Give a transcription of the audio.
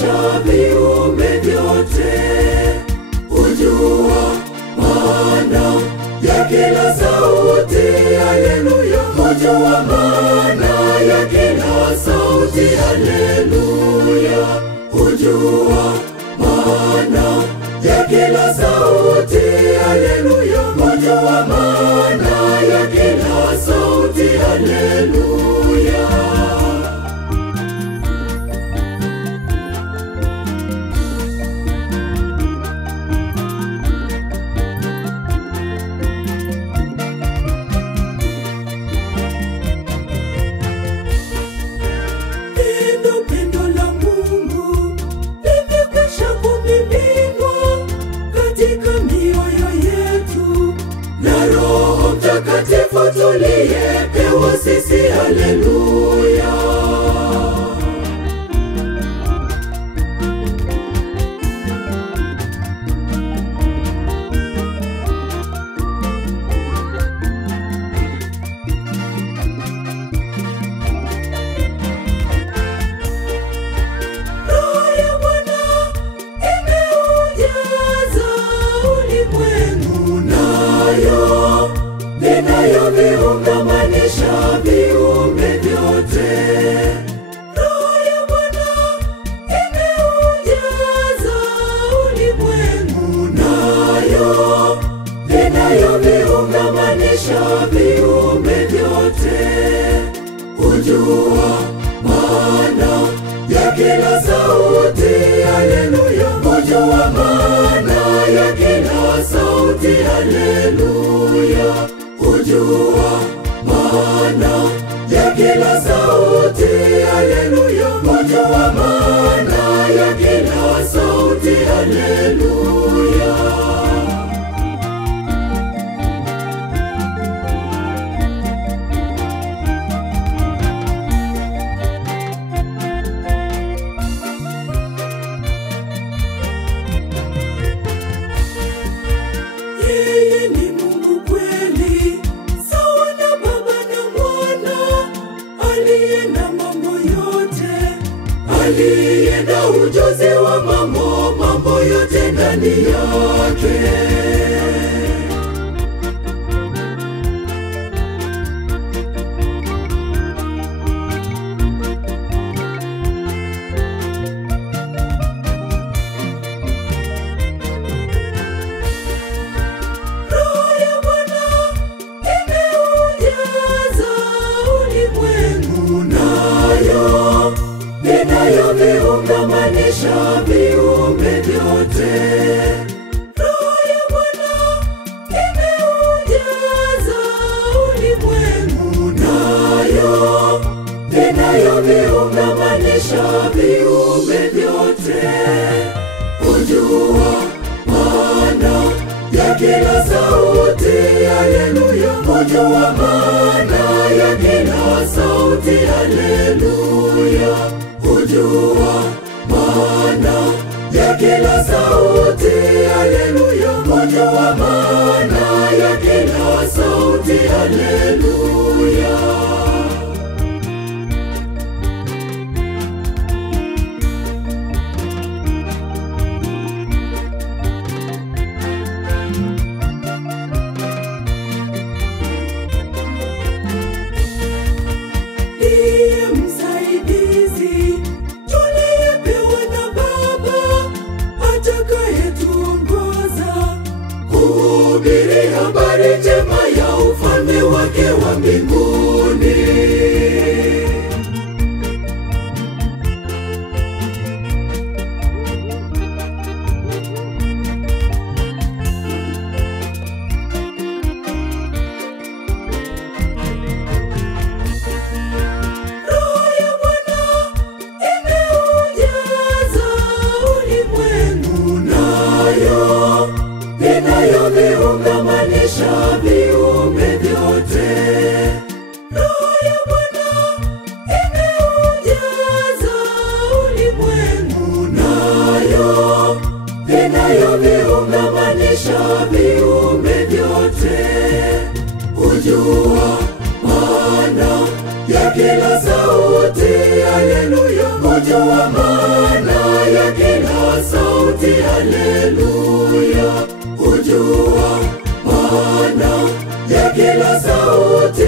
hujua viumbe vyote, hujua maana ya kila sauti, haleluya. Hujua maana ya kila sauti, haleluya. Hujua maana ya kila sauti, haleluya. Hujua maana ya kila sauti, haleluya. Pendo la Mungu limekwisha kumiminwa katika mioyo yetu na Roho Mtakatifu tuliyepewa sisi, haleluya. Inayoviungamanisha viumbe vyote, Roho ya Bwana imeujaza ulimwengu, nayo inayoviungamanisha viumbe vyote. Hujua maana ya kila sauti, haleluya. Hujua maana ya kila sauti, haleluya. Hujua maana ya kila sauti, haleluya. Hujua maana ya kila sauti, haleluya. Yeye ni Mungu kweli, sawa na Baba na Mwana, aliye na mambo yote, aliye na ujuzi wa mambo yote ndani yake. Inayoviungamanisha viumbe vyote, Roho ya Bwana imeujaza ulimwengu, nayo inayoviungamanisha viumbe vyote. Hujua maana ya kila sauti, haleluya. Hujua maana ya kila sauti, haleluya. Hujua maana ya kila sauti, haleluya. Hujua maana ya kila sauti, haleluya. Ndiye msaidizi tuliyepewa na Baba, atakayetuongoza kuhubiri habari njema ya ufalme wake wa mbinguni. Inayoviungamanisha viumbe vyote, Roho ya Bwana imeujaza ulimwengu, nayo inayoviungamanisha viumbe vyote. Hujua maana ya kila sauti, haleluya. Hujua maana haleluya. Ujua maana ya kila sauti